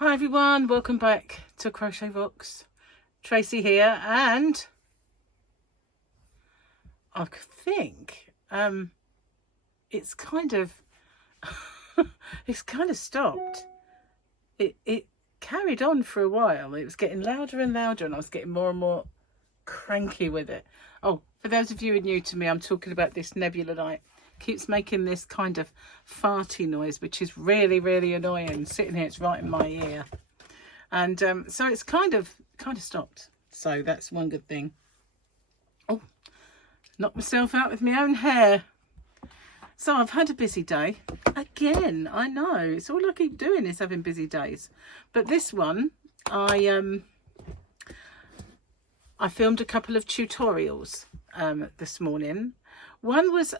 Hi everyone, welcome back to Crochet Books. Tracy here, and I think it's kind of stopped. It carried on for a while. It was getting louder and louder, and I was getting more and more cranky with it. Oh, for those of you who are new to me, I'm talking about this nebula light. Keeps making this kind of farty noise, which is really, really annoying. Sitting here, it's right in my ear. And so it's kind of stopped. So that's one good thing. Oh, knocked myself out with my own hair. So I've had a busy day. Again, I know. It's all I keep doing is having busy days. But this one, I filmed a couple of tutorials this morning. One was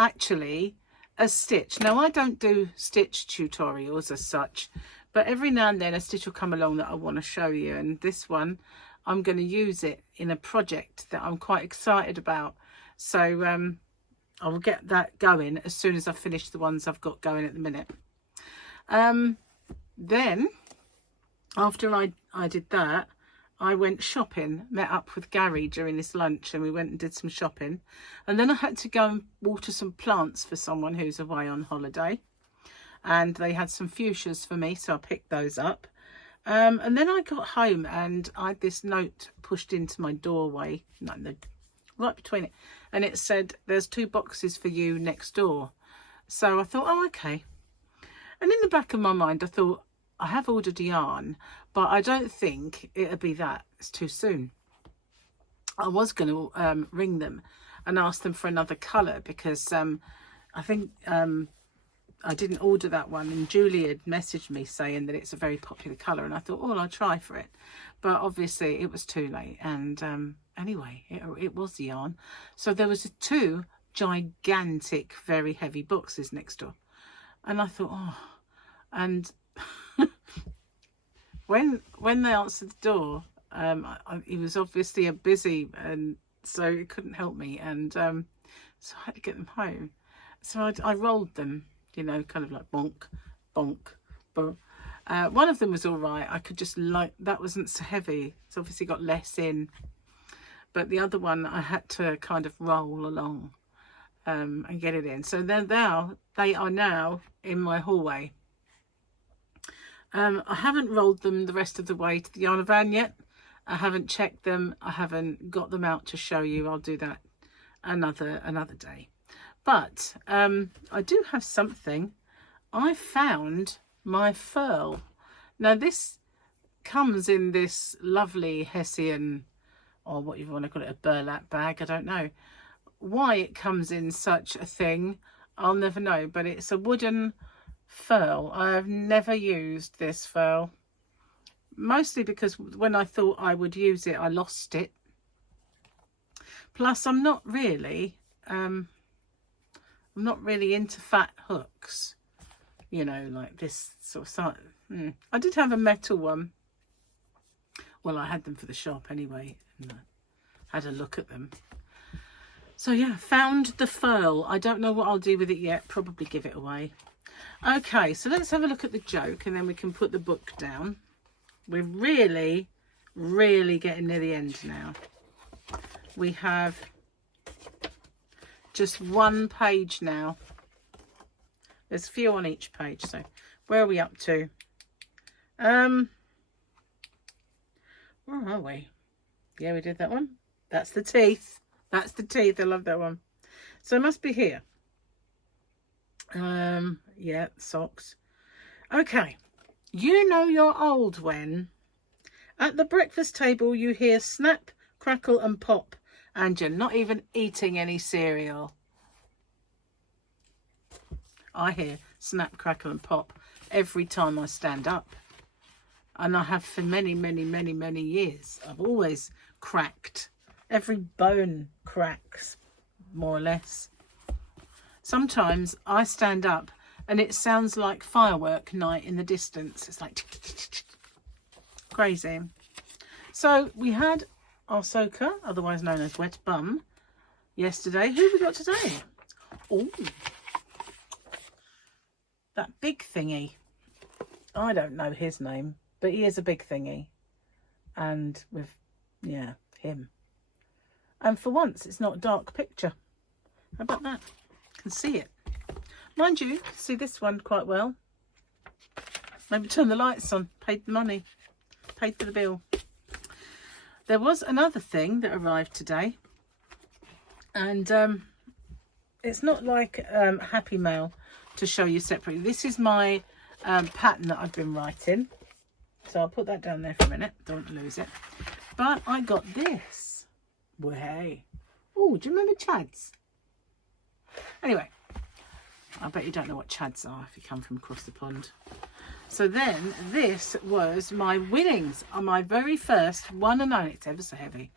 actually a stitch. Now, I don't do stitch tutorials as such, but every now and then a stitch will come along that I want to show you, and this one I'm going to use it in a project that I'm quite excited about. So I will get that going as soon as I finish the ones I've got going at the minute. Then after I did that, I went shopping, met up with Gary during this lunch, and we went and did some shopping. And then I had to go and water some plants for someone who's away on holiday. And they had some fuchsias for me, so I picked those up. And then I got home and I had this note pushed into my doorway, right between it. And it said, "There's 2 boxes for you next door." So I thought, oh, okay. And in the back of my mind, I thought, I have ordered yarn, but I don't think it'll be that. It's too soon. I was going to ring them and ask them for another colour, because I think I didn't order that one, and Julie had messaged me saying that it's a very popular colour, and I thought, oh, I'll try for it. But obviously it was too late, and anyway, it was yarn. So there was 2 gigantic, very heavy boxes next door, and I thought, oh, and when they answered the door, he was obviously busy, and so he couldn't help me, and so I had to get them home. So I rolled them, you know, kind of like bonk, bonk, bonk. One of them was all right. I could just that wasn't so heavy. It's obviously got less in. But the other one, I had to kind of roll along and get it in. So they are now in my hallway. I haven't rolled them the rest of the way to the yarn van yet. I haven't checked them. I haven't got them out to show you. I'll do that another day. But I do have something. I found my furl. Now this comes in this lovely Hessian, or what you want to call it, a burlap bag. I don't know why it comes in such a thing. I'll never know. But it's a wooden furl. I have never used this furl, mostly because when I thought I would use it, I lost it. Plus, I'm not really into fat hooks, you know, like this sort of side. I did have a metal one. Well, I had them for the shop anyway, and I had a look at them. So yeah, found the furl. I don't know what I'll do with it yet. Probably give it away. Okay, so let's have a look at the joke, and then we can put the book down. We're really, really getting near the end now. We have just 1 page now. There's a few on each page. So where are we up to? Where are we? Yeah, we did that one. That's the teeth. That's the teeth. I love that one. So it must be here. Yeah, socks. Okay. You know you're old when at the breakfast table you hear snap, crackle and pop, and you're not even eating any cereal. I hear snap, crackle and pop every time I stand up. And I have for many, many, many, many years. I've always cracked. Every bone cracks, more or less. Sometimes I stand up and it sounds like firework night in the distance. It's like crazy. So we had our soaker, otherwise known as wet bum, yesterday. Who have we got today? Oh, that big thingy. I don't know his name, but he is a big thingy. And with, yeah, him. And for once, it's not a dark picture. How about that? You can see it. Mind you can see this one quite well. Maybe turn the lights on. Paid the money. Paid for the bill. There was another thing that arrived today. And it's not like Happy Mail to show you separately. This is my pattern that I've been writing. So I'll put that down there for a minute. Don't want to lose it. But I got this. Way. Oh, do you remember Chads? Anyway, I bet you don't know what Chads are if you come from across the pond. So then this was my winnings on my very first one and only, it's ever so heavy,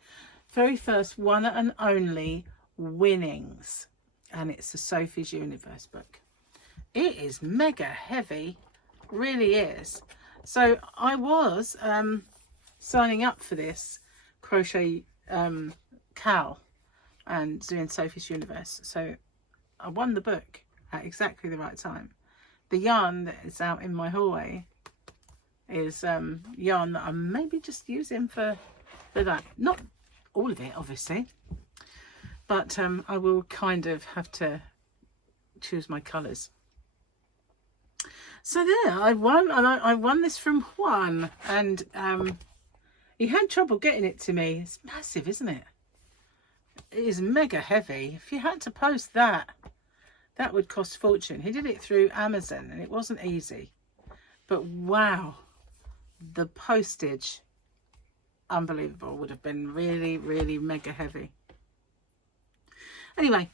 very first one and only winnings. And it's the Sophie's Universe book. It is mega heavy, really is. So I was signing up for this crochet cowl and doing Sophie's Universe. So I won the book at exactly the right time. The yarn that is out in my hallway is yarn that I'm maybe just using for that. Not all of it, obviously. But I will kind of have to choose my colours. So there, I won, and I won this from Juan, and he had trouble getting it to me. It's massive, isn't it? It is mega heavy. If you had to post that, that would cost a fortune. He did it through Amazon, and it wasn't easy. But wow, the postage, unbelievable, would have been really, really mega heavy. Anyway,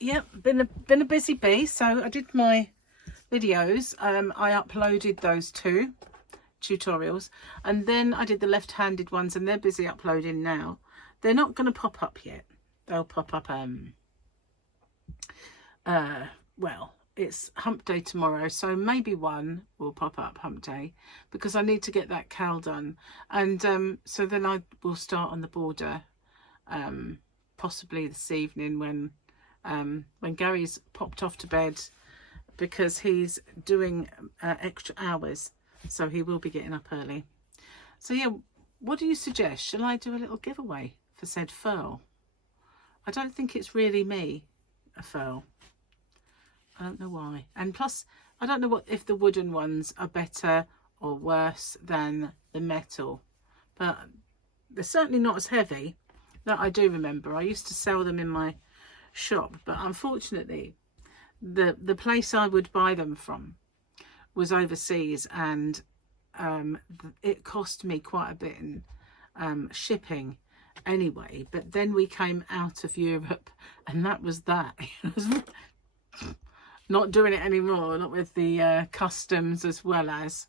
yep, been a busy bee. So I did my videos. I uploaded those 2 tutorials, and then I did the left-handed ones, and they're busy uploading now. They're not going to pop up yet. They'll pop up well, it's hump day tomorrow, so maybe one will pop up hump day, because I need to get that cowl done. And so then I will start on the border possibly this evening when Gary's popped off to bed, because he's doing extra hours, so he will be getting up early. So yeah, what do you suggest? Shall I do a little giveaway for said furl? I don't think it's really me, a furl. I don't know why. And plus, I don't know if the wooden ones are better or worse than the metal, but they're certainly not as heavy. That I do remember. I used to sell them in my shop, but unfortunately the place I would buy them from was overseas, and it cost me quite a bit in shipping anyway. But then we came out of Europe, and that was that. Not doing it anymore, not with the customs as well as.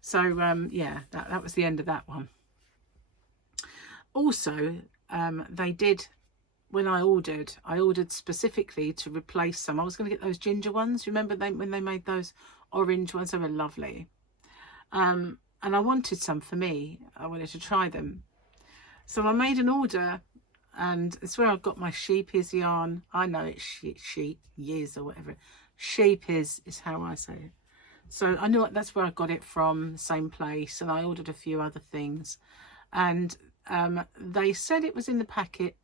So yeah, that was the end of that one. Also, they did, when I ordered specifically to replace some. I was going to get those ginger ones. Remember when they made those orange ones? They were lovely. And I wanted some for me. I wanted to try them. So I made an order, and it's where I got my sheep-is yarn. I know it's sheep years or whatever. Sheep-is how I say it. So I knew that's where I got it from, the same place. And I ordered a few other things. And they said it was in the packet,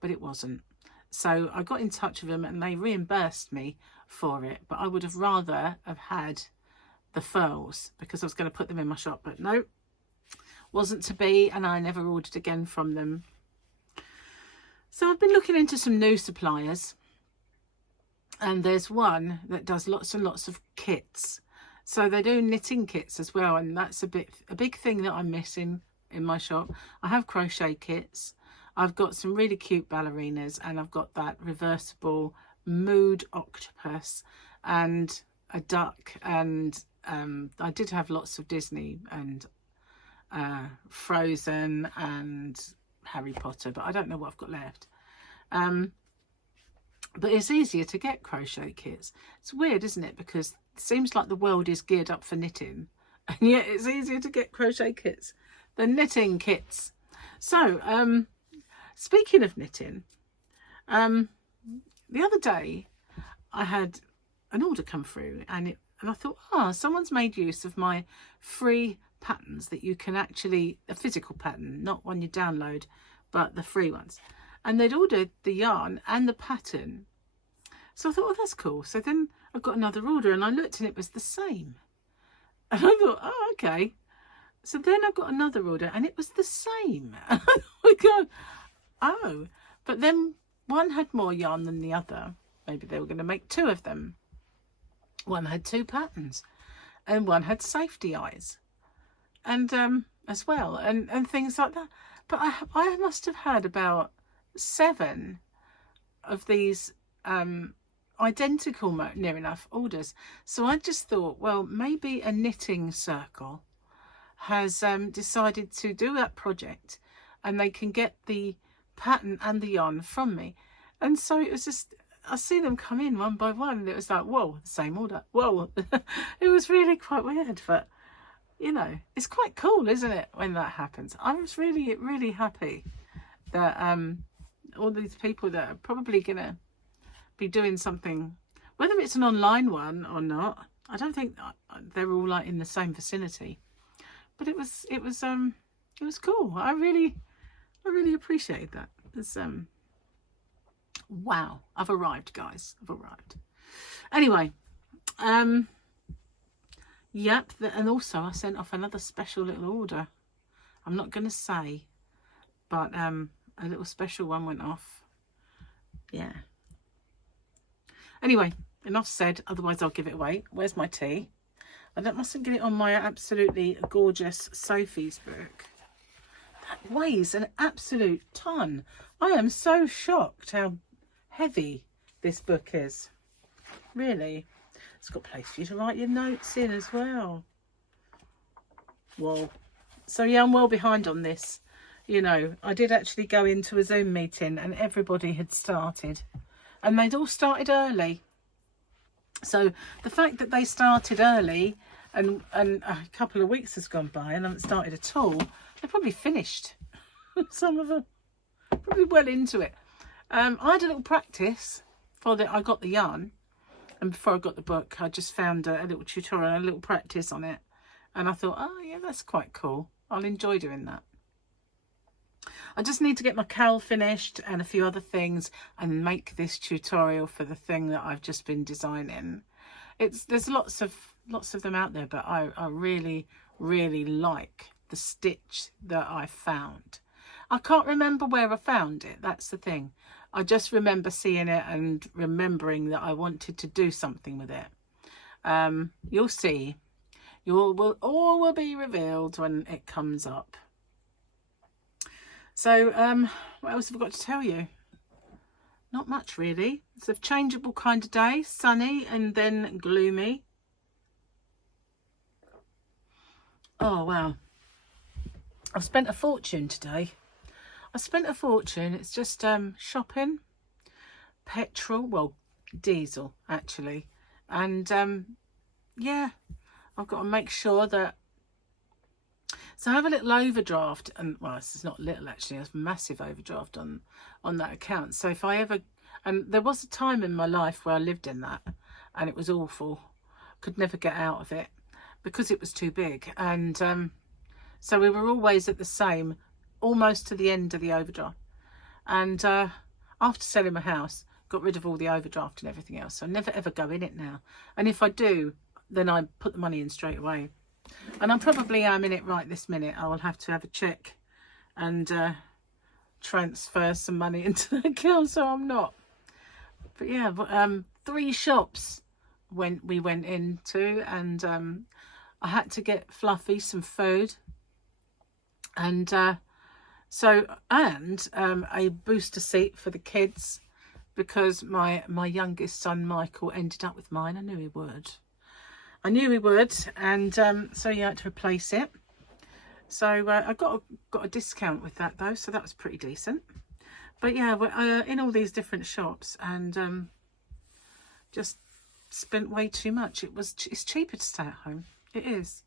but it wasn't. So I got in touch with them, and they reimbursed me for it. But I would have rather have had the furls, because I was going to put them in my shop. But no, wasn't to be, and I never ordered again from them. So I've been looking into some new suppliers, and there's one that does lots and lots of kits. So they do knitting kits as well, and that's a big thing that I'm missing in my shop. I have crochet kits. I've got some really cute ballerinas, and I've got that reversible mood octopus and a duck, and I did have lots of Disney and Frozen and Harry Potter, but I don't know what I've got left. But it's easier to get crochet kits. It's weird, isn't it? Because it seems like the world is geared up for knitting, and yet it's easier to get crochet kits than knitting kits. So speaking of knitting, the other day I had an order come through, and And I thought, oh, someone's made use of my free patterns that you can actually, a physical pattern, not one you download, but the free ones. And they'd ordered the yarn and the pattern. So I thought, oh, that's cool. So then I got another order and I looked and it was the same. And I thought, oh, okay. So then I got another order and it was the same. And I go, oh. But then one had more yarn than the other. Maybe they were going to make two of them. One had two patterns and one had safety eyes and as well and things like that. But I must have had about 7 of these identical near enough orders. So I just thought, well, maybe a knitting circle has decided to do that project and they can get the pattern and the yarn from me. And so it was just, I see them come in one by one and it was like, whoa, the same order. Whoa. It was really quite weird, but you know, it's quite cool, isn't it, when that happens? I was really, really happy that all these people that are probably going to be doing something, whether it's an online one or not, I don't think they're all like in the same vicinity, but it was cool. I really appreciated that. It's wow, I've arrived, guys. I've arrived. Anyway, yep, and also I sent off another special little order. I'm not going to say, but a little special one went off. Yeah. Anyway, enough said, otherwise I'll give it away. Where's my tea? I mustn't get it on my absolutely gorgeous Sophie's book. That weighs an absolute ton. I am so shocked how heavy this book is. Really. It's got a place for you to write your notes in as well. Whoa. So yeah, I'm well behind on this. You know, I did actually go into a Zoom meeting and everybody had started. And they'd all started early. So the fact that they started early and a couple of weeks has gone by and haven't started at all, they're probably finished. Some of them probably well into it. I had a little practice for I got the yarn, and before I got the book I just found a little tutorial, a little practice on it, and I thought, oh yeah, that's quite cool. I'll enjoy doing that. I just need to get my cowl finished and a few other things and make this tutorial for the thing that I've just been designing. There's lots of them out there, but I really like the stitch that I found. I can't remember where I found it, that's the thing. I just remember seeing it and remembering that I wanted to do something with it. You'll see. All will be revealed when it comes up. So what else have I got to tell you? Not much really. It's a changeable kind of day, sunny and then gloomy. Oh wow, I've spent a fortune today. I spent a fortune. It's just shopping, petrol, well, diesel actually, and yeah, I've got to make sure that. So I have a little overdraft, and well, this is not little actually. There's a massive overdraft on that account. So if I ever, and there was a time in my life where I lived in that, and it was awful. Could never get out of it because it was too big, and so we were always at the same, almost to the end of the overdraft. And after selling my house, got rid of all the overdraft and everything else. So I never ever go in it now. And if I do, then I put the money in straight away. And I probably am in it right this minute. I will have to have a check and transfer some money into the account, so I'm not. But yeah, 3 shops we went into, and I had to get Fluffy some food, and a booster seat for the kids, because my youngest son Michael ended up with mine. I knew he would. And so yeah, I had to replace it. So I got a discount with that though, so that was pretty decent. But yeah, we're in all these different shops, and just spent way too much. It's cheaper to stay at home. It is.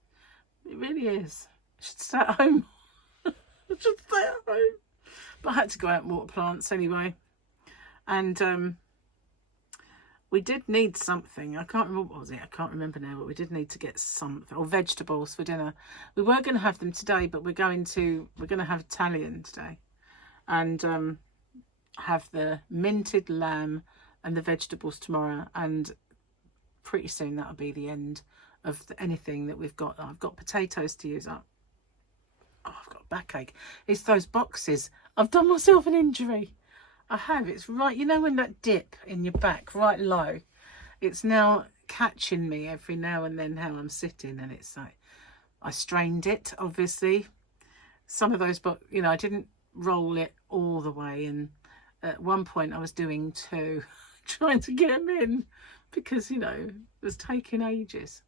It really is. I should stay at home. I should stay at home. But I had to go out and water plants anyway. And we did need something. I can't remember what was it. I can't remember now, but we did need to get something, or vegetables for dinner. We were going to have them today, but we're going to have Italian today, and have the minted lamb and the vegetables tomorrow, and pretty soon that'll be the end of anything that we've got. I've got potatoes to use up. Oh, I've got a backache. It's those boxes. I've done myself an injury. I have. It's right, you know, when that dip in your back right low, it's now catching me every now and then how I'm sitting, and it's like I strained it, obviously. Some of those, but you know, I didn't roll it all the way, and at one point I was doing 2 trying to get them in because, you know, it was taking ages.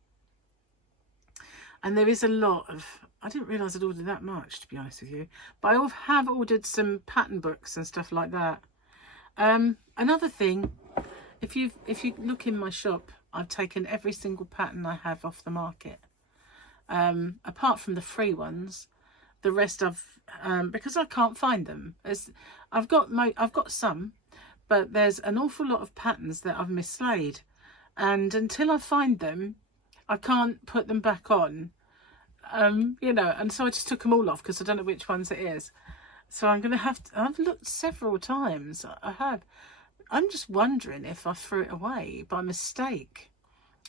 And there is a lot of, I didn't realise I'd ordered that much, to be honest with you, but I have ordered some pattern books and stuff like that. Another thing, if you look in my shop, I've taken every single pattern I have off the market, apart from the free ones. The rest I've because I can't find them. I've got some, but there's an awful lot of patterns that I've mislaid, and until I find them, I can't put them back on. You know, and so I just took them all off because I don't know which ones it is. So I'm gonna have to. I've looked several times. I have. I'm just wondering if I threw it away by mistake.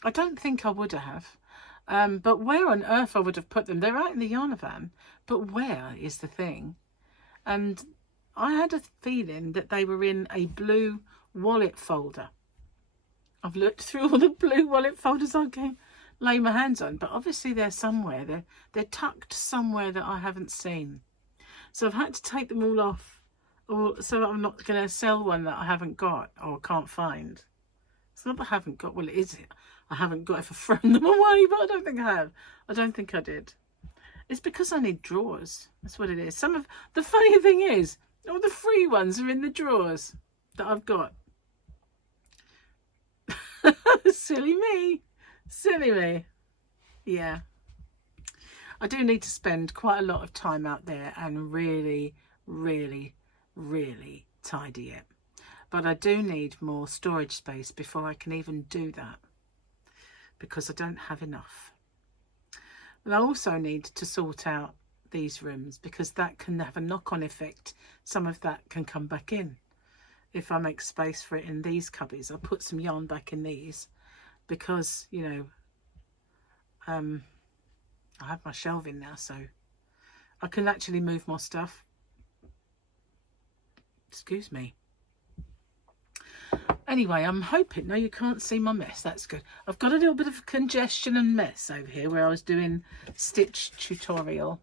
I don't think I would have. But where on earth I would have put them? They're out in the yarn van, but where is the thing? And I had a feeling that they were in a blue wallet folder. I've looked through all the blue wallet folders I can lay my hands on, but obviously they're somewhere. They're tucked somewhere that I haven't seen. So I've had to take them all off, so that I'm not going to sell one that I haven't got or can't find. It's not that I haven't got. Well, it is. I haven't got if I've thrown them away, but I don't think I have. I don't think I did. It's because I need drawers. That's what it is. Some of the funny thing is, all the free ones are in the drawers that I've got. Silly me. Silly me. Yeah. I do need to spend quite a lot of time out there and really, really, really tidy it. But I do need more storage space before I can even do that, because I don't have enough. And I also need to sort out these rooms, because that can have a knock-on effect. Some of that can come back in. If I make space for it in these cubbies, I'll put some yarn back in these, because, you know, I have my shelving now, so I can actually move more stuff. Excuse me. Anyway, I'm hoping, no, you can't see my mess. That's good. I've got a little bit of congestion and mess over here where I was doing stitch tutorial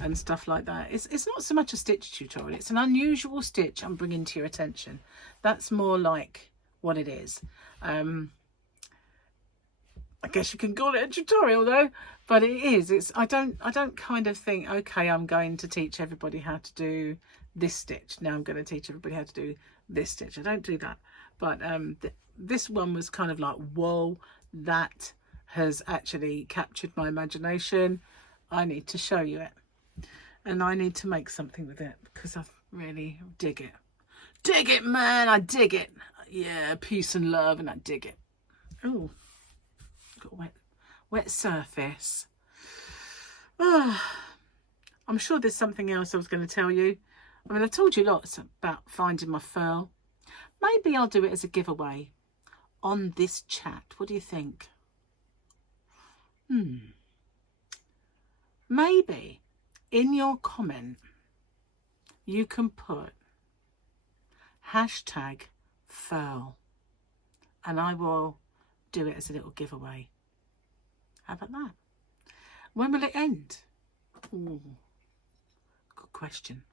and stuff like that. It's not so much a stitch tutorial. It's an unusual stitch I'm bringing to your attention. That's more like what it is. I guess you can call it a tutorial though, but it is. I don't kind of think, okay, I'm going to teach everybody how to do this stitch. Now I'm going to teach everybody how to do this stitch. I don't do that. But this one was kind of like, whoa, that has actually captured my imagination. I need to show you it. And I need to make something with it, because I really dig it. Dig it, man. I dig it. Yeah, peace and love, and I dig it. Oh. Got a wet surface. Oh, I'm sure there's something else I was going to tell you. I mean, I told you lots about finding my furl. Maybe I'll do it as a giveaway on this chat. What do you think? Maybe in your comment you can put #furl, and I will do it as a little giveaway. How about that? When will it end? Ooh, good question.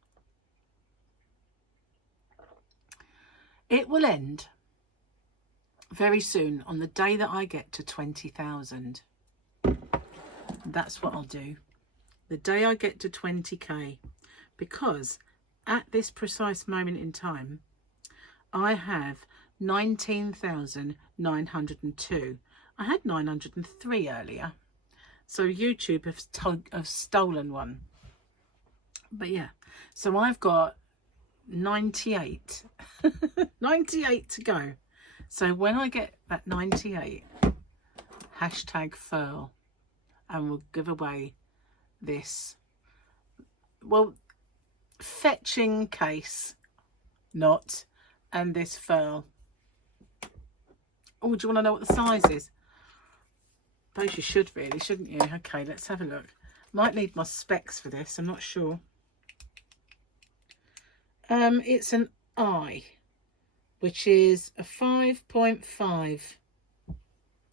It will end very soon, on the day that I get to 20,000. That's what I'll do. The day I get to 20k, because at this precise moment in time, I have 19,902. I had 903 earlier, so YouTube have stolen one. But yeah, so I've got 98 98 to go. So when I get that 98, hashtag furl, and we'll give away this, well, fetching case knot and this furl. Oh, do you want to know what the size is? I suppose you should really, shouldn't you? Okay, let's have a look. Might need my specs for this, I'm not sure. It's an I, which is a 5.5.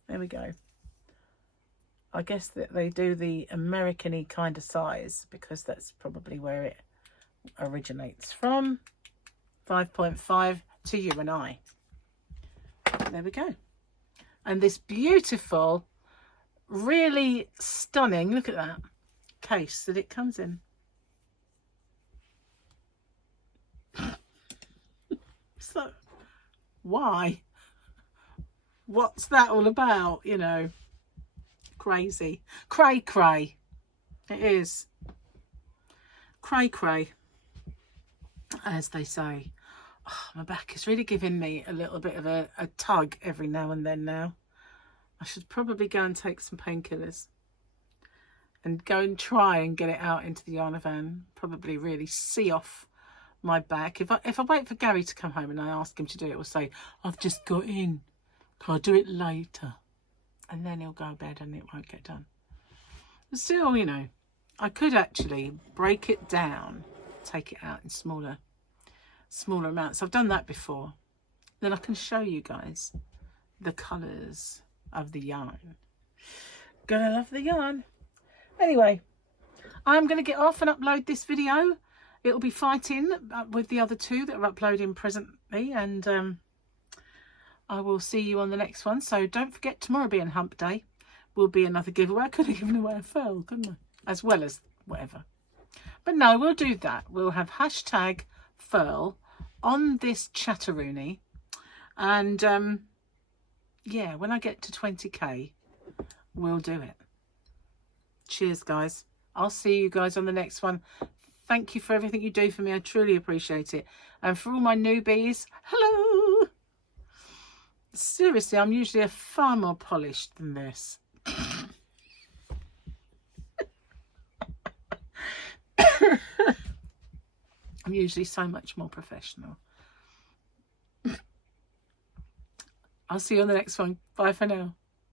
There we go. I guess that they do the American-y kind of size because that's probably where it originates from. 5.5 to you and I. There we go. And this beautiful, really stunning, look at that, case that it comes in. So, why? What's that all about, you know? Crazy. Cray cray. It is. Cray cray, as they say. Oh, my back is really giving me a little bit of a tug every now and then now. I should probably go and take some painkillers and go and try and get it out into the yarn van. Probably really see off my back. If I wait for Gary to come home and I ask him to do it, or say, I've just got in, can I do it later? And then he'll go to bed and it won't get done. But still, you know, I could actually break it down, take it out in smaller amounts. I've done that before. Then I can show you guys the colours of the yarn. Gonna love the yarn. Anyway, I'm going to get off and upload this video. It'll be fighting with the other two that are uploading presently, and I will see you on the next one. So don't forget, tomorrow being hump day will be another giveaway. I could have given away a furl, couldn't I? As well as whatever. But no, we'll do that. We'll have hashtag furl on this Chateroony. And yeah, when I get to 20k, we'll do it. Cheers, guys. I'll see you guys on the next one. Thank you for everything you do for me. I truly appreciate it. And for all my newbies, hello. Seriously, I'm usually far more polished than this. I'm usually so much more professional. I'll see you on the next one. Bye for now.